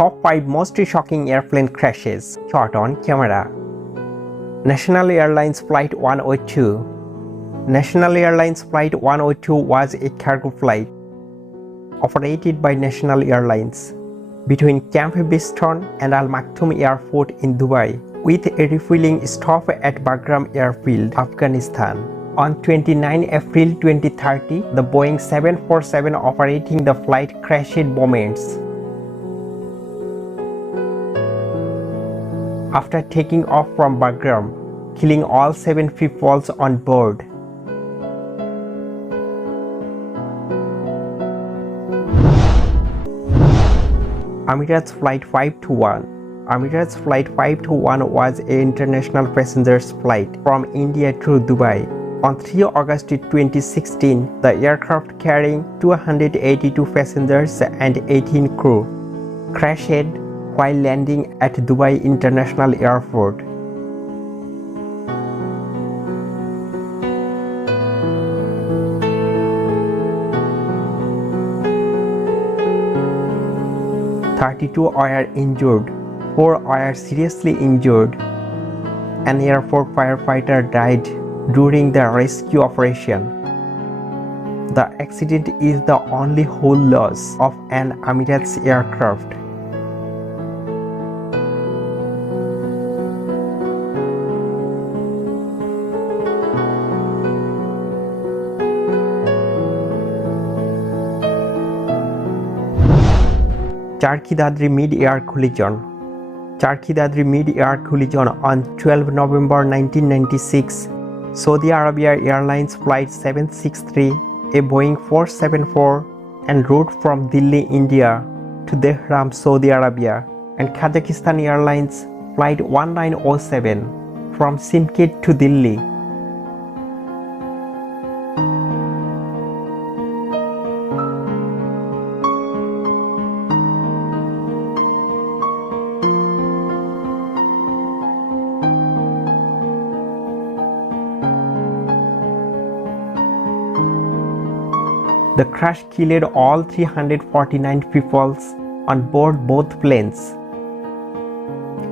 Top 5 most shocking airplane crashes caught on camera. National Airlines Flight 102. National Airlines Flight 102 was a cargo flight operated by National Airlines between Camp Biston and Al Maktoum Airport in Dubai, with a refueling stop at Bagram Airfield, Afghanistan. On 29 April 2030, the Boeing 747 operating the flight crashed moments after taking off from Bagram, killing all 7 people on board. Emirates Flight 521. Emirates Flight 521 was an international passengers flight from India to Dubai. On 3 August 2016, the aircraft carrying 282 passengers and 18 crew crashed while landing at Dubai International Airport. "32 were injured, 4 were seriously injured. An airport firefighter died during the rescue operation. The accident is the only whole loss of an Emirates aircraft." Turkey-Dadri mid-air collision. Turkey-Dadri mid-air collision on 12 November 1996. Saudi Arabia Airlines Flight 763, a Boeing 474, en route from Delhi, India to Tehran, Saudi Arabia, and Kazakhstan Airlines Flight 1907 from Simkit to Delhi. The crash killed all 349 people on board both planes,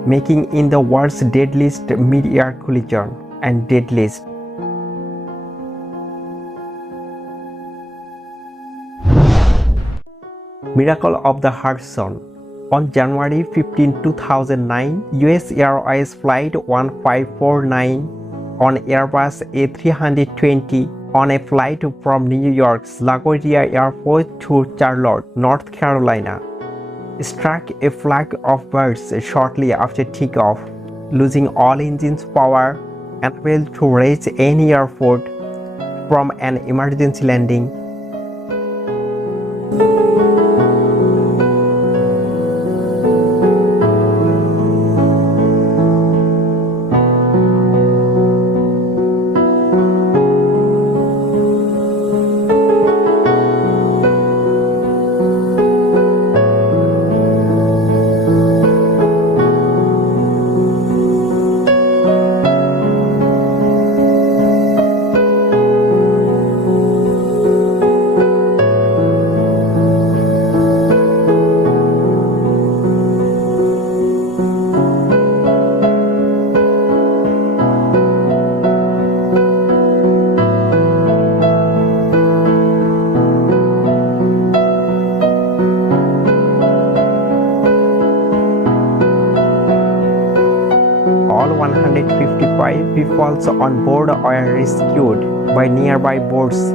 making it the world's deadliest mid-air collision and deadliest. Miracle of the Hudson. On January 15, 2009, US Airways Flight 1549 on Airbus A320 on a flight from New York's LaGuardia Airport to Charlotte, North Carolina, struck a flock of birds shortly after takeoff, losing all engines power and failed to reach any airport from an emergency landing. All 155 people on board were rescued by nearby boats